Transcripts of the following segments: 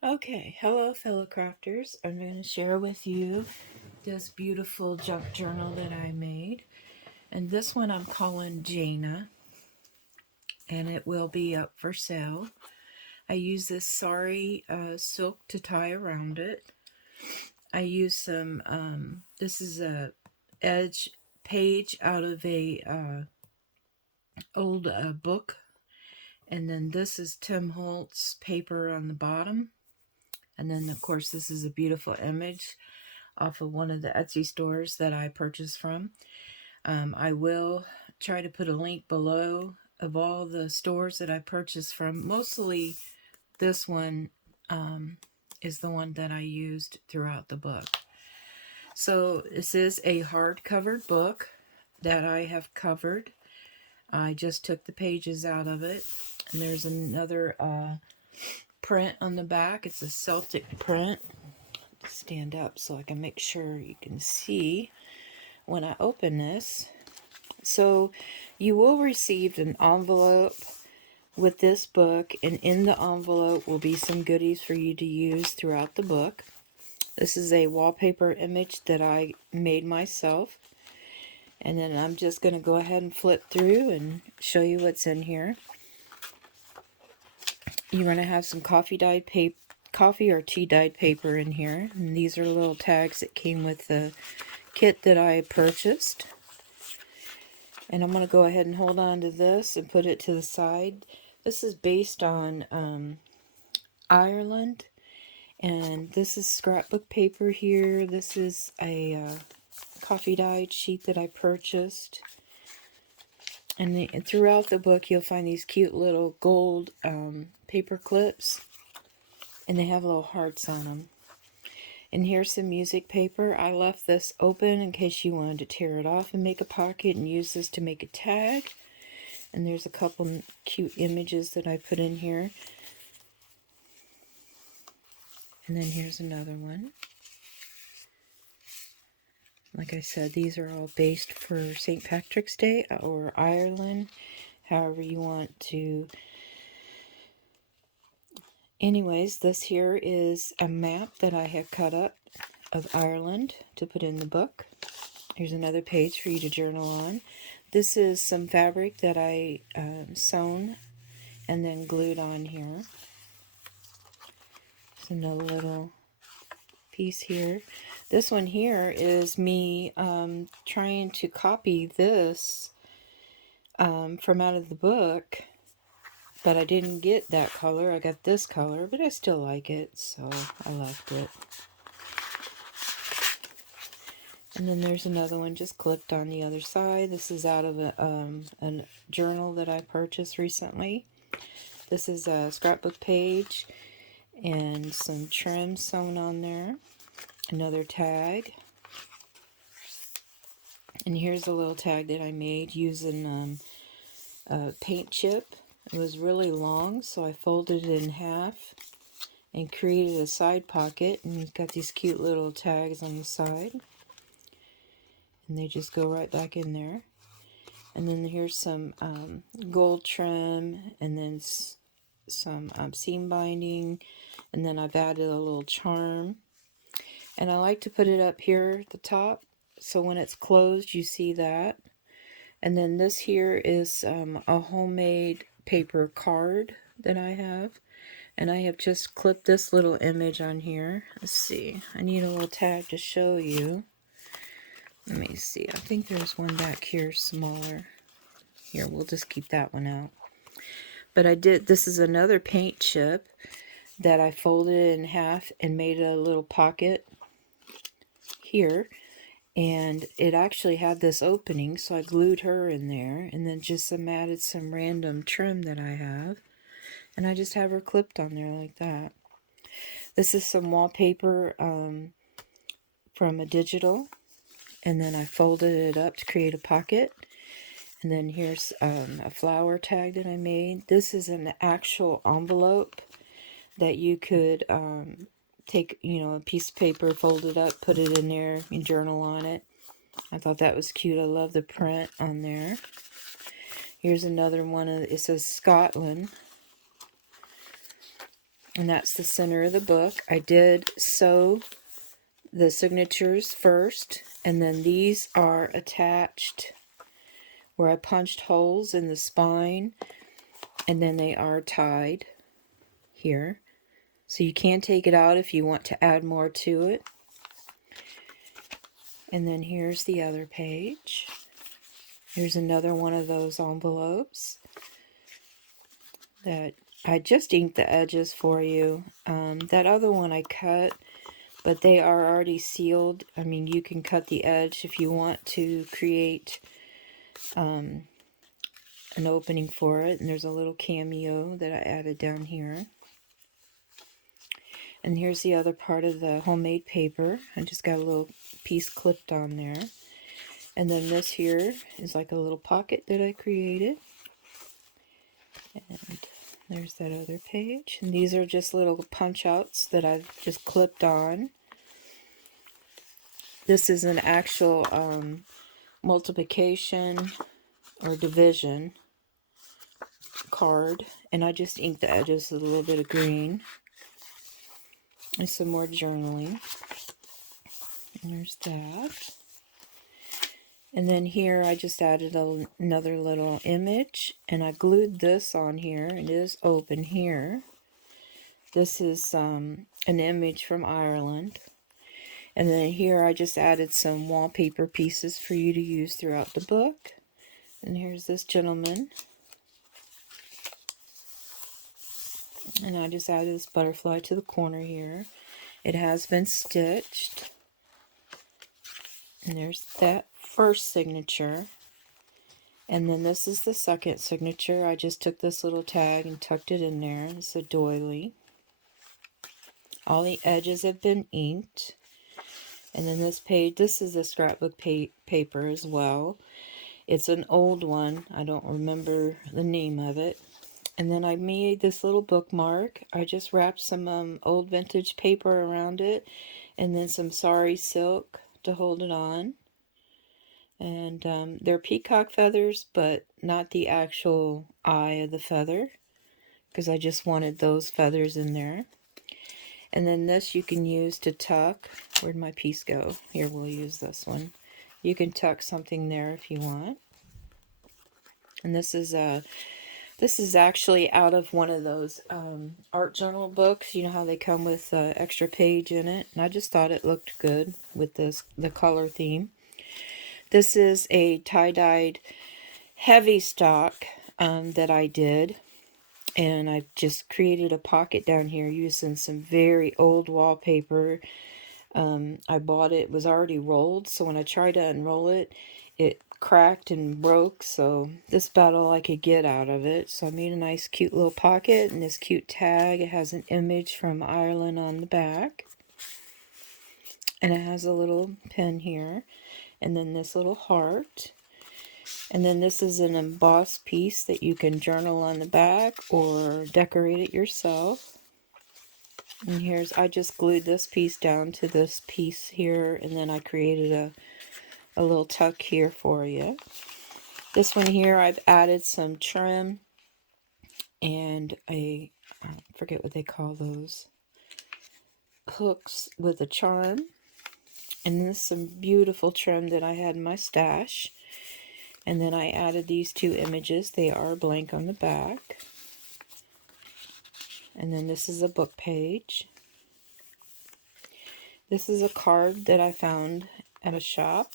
Okay, hello fellow crafters. I'm going to share with you this beautiful junk journal that I made. And this one I'm calling Jaina, and it will be up for sale. I use this sari silk to tie around it. I use some, this is a edge page out of a old book. And then this is Tim Holtz paper on the bottom. And then of course this is a beautiful image off of one of the Etsy stores that I purchased from. I will try to put a link below of all the stores that I purchased from. Mostly this one is the one that I used throughout the book. So this is a hardcover book that I have covered. I just took the pages out of it. And there's another print on the back. It's a Celtic print. Stand up so I can make sure you can see when I open this. So you will receive an envelope with this book, and in the envelope will be some goodies for you to use throughout the book. This is a wallpaper image that I made myself, and then I'm just going to go ahead and flip through and show you what's in here. You're going to have some coffee or tea dyed paper in here, and these are little tags that came with the kit that I purchased. And I'm going to go ahead and hold on to this and put it to the side. This is based on Ireland, and this is scrapbook paper here. This is a coffee dyed sheet that I purchased. And throughout the book you'll find these cute little gold paper clips, and they have little hearts on them. And here's some music paper. I left this open in case you wanted to tear it off and make a pocket and use this to make a tag. And there's a couple cute images that I put in here. And then here's another one. Like I said, these are all based for St. Patrick's Day or Ireland, however you want to. Anyways, this here is a map that I have cut up of Ireland to put in the book. Here's another page for you to journal on. This is some fabric that I sewn and then glued on here. There's another little piece here. This one here is me trying to copy this from out of the book, but I didn't get that color. I got this color, but I still like it, so I left it. And then there's another one just clipped on the other side. This is out of a journal that I purchased recently. This is a scrapbook page and some trim sewn on there. Another tag. And here's a little tag that I made using a paint chip. It was really long, so I folded it in half and created a side pocket. And it's got these cute little tags on the side. And they just go right back in there. And then here's some gold trim, and then some seam binding. And then I've added a little charm. And I like to put it up here at the top, so when it's closed you see that. And then this here is a homemade paper card that I have. And I have just clipped this little image on here. Let's see. I need a little tag to show you. Let me see. I think there's one back here smaller. Here, we'll just keep that one out. But this is another paint chip that I folded in half and made a little pocket here. And it actually had this opening, so I glued her in there, and then just added some random trim that I have, and I just have her clipped on there like that. This is some wallpaper from a digital, and then I folded it up to create a pocket. And then here's a flower tag that I made. This is an actual envelope that you could take, a piece of paper, fold it up, put it in there, and journal on it. I thought that was cute. I love the print on there. Here's another one. It says Scotland. And that's the center of the book. I did sew the signatures first, and then these are attached where I punched holes in the spine, and then they are tied here. So you can take it out if you want to add more to it. And then here's the other page. Here's another one of those envelopes that I just inked the edges for you. That other one I cut, but they are already sealed. I mean, you can cut the edge if you want to create an opening for it. And there's a little cameo that I added down here. And here's the other part of the homemade paper. I just got a little piece clipped on there. And then this here is like a little pocket that I created. And there's that other page. And these are just little punch outs that I've just clipped on. This is an actual multiplication or division card. And I just inked the edges with a little bit of green. And some more journaling. And there's that. And then here I just added another little image, and I glued this on here. It is open here. This is an image from Ireland. And then here I just added some wallpaper pieces for you to use throughout the book. And here's this gentleman. And I just added this butterfly to the corner here. It has been stitched. And there's that first signature. And then this is the second signature. I just took this little tag and tucked it in there. It's a doily. All the edges have been inked. And then this page, this is a scrapbook paper as well. It's an old one. I don't remember the name of it. And then I made this little bookmark. I just wrapped some old vintage paper around it. And then some sari silk to hold it on. And they're peacock feathers, but not the actual eye of the feather, because I just wanted those feathers in there. And then this you can use to tuck. Where'd my piece go? Here, we'll use this one. You can tuck something there if you want. And this is actually out of one of those art journal books. You know how they come with extra page in it. And I just thought it looked good with the color theme. This is a tie-dyed heavy stock that I did. And I've just created a pocket down here using some very old wallpaper. I bought it was already rolled, so when I tried to unroll it, it cracked and broke. So this is about all I could get out of it. So I made a nice cute little pocket and this cute tag. It has an image from Ireland on the back. And it has a little pin here. And then this little heart. And then this is an embossed piece that you can journal on the back or decorate it yourself. And I just glued this piece down to this piece here, and then I created a little tuck here for you. This one here, I've added some trim and I forget what they call those, hooks with a charm. And this is some beautiful trim that I had in my stash. And then I added these two images. They are blank on the back. And then this is a book page. This is a card that I found at a shop.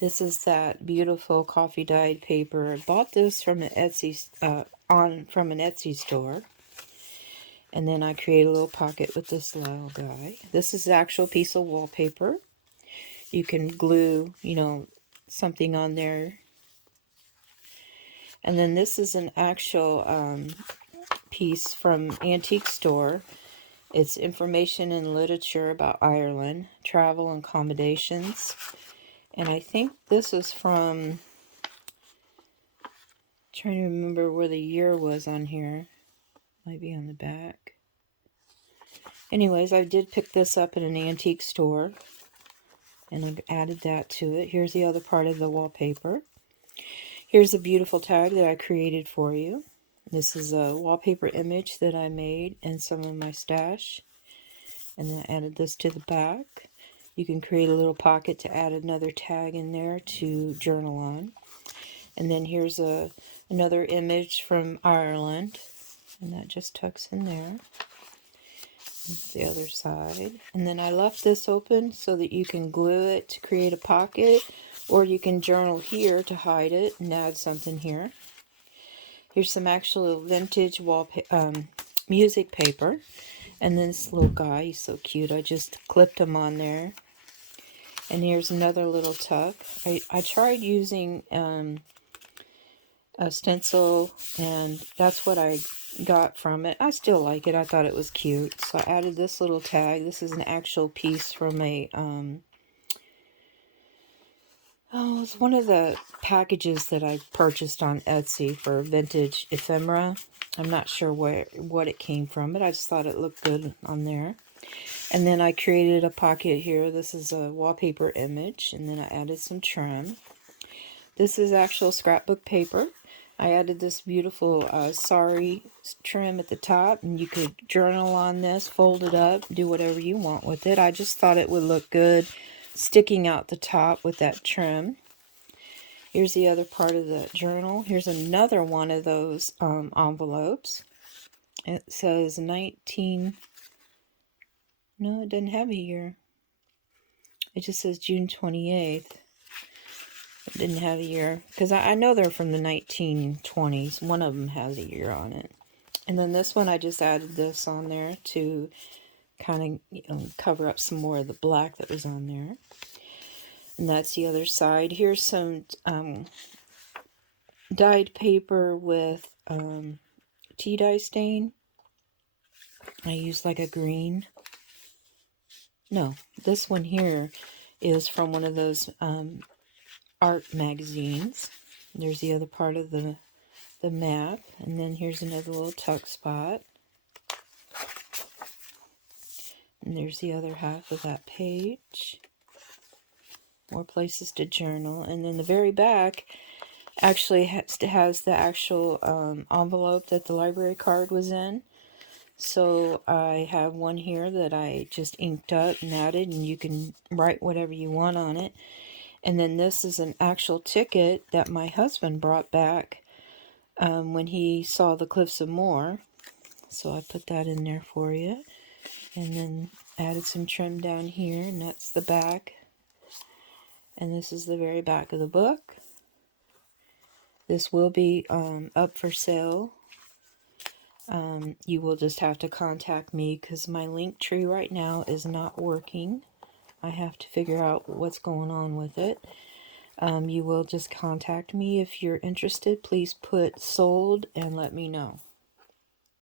This is that beautiful coffee dyed paper. I bought this from an Etsy store. And then I created a little pocket with this little guy. This is the actual piece of wallpaper. You can glue, something on there. And then this is an actual piece from Antique Store. It's information and literature about Ireland, travel and accommodations. And I think this is from, trying to remember where the year was on here. Might be on the back. Anyways, I did pick this up at an antique store. And I've added that to it. Here's the other part of the wallpaper. Here's a beautiful tag that I created for you. This is a wallpaper image that I made in some of my stash. And then I added this to the back. You can create a little pocket to add another tag in there to journal on. And then here's another image from Ireland. And that just tucks in there. That's the other side. And then I left this open so that you can glue it to create a pocket. Or you can journal here to hide it and add something here. Here's some actual vintage music paper. And then this little guy, he's so cute. I just clipped him on there. And here's another little tuck. I tried using a stencil, and that's what I got from it. I still like it. I thought it was cute. So I added this little tag. This is an actual piece from a it's one of the packages that I purchased on Etsy for vintage ephemera. I'm not sure what it came from, but I just thought it looked good on there. And then I created a pocket here. This is a wallpaper image, and then I added some trim. This is actual scrapbook paper. I added this beautiful sari trim at the top, and you could journal on this, fold it up, do whatever you want with it. I just thought it would look good sticking out the top with that trim. Here's the other part of the journal. Here's another one of those envelopes. It says 19... No, it doesn't have a year. It just says June 28th. It didn't have a year. Because I know they're from the 1920s. One of them has a year on it. And then this one, I just added this on there to kind of cover up some more of the black that was on there. And that's the other side. Here's some dyed paper with tea dye stain. I used like a green. No, this one here is from one of those art magazines. There's the other part of the map. And then here's another little tuck spot. And there's the other half of that page. More places to journal. And then the very back actually has the actual envelope that the library card was in. So I have one here that I just inked up and added, and you can write whatever you want on it. And then this is an actual ticket that my husband brought back when he saw the Cliffs of Moher. So I put that in there for you. And then added some trim down here, and that's the back. And this is the very back of the book. This will be up for sale. You will just have to contact me because my link tree right now is not working. I have to figure out what's going on with it. You will just contact me if you're interested. Please put sold and let me know.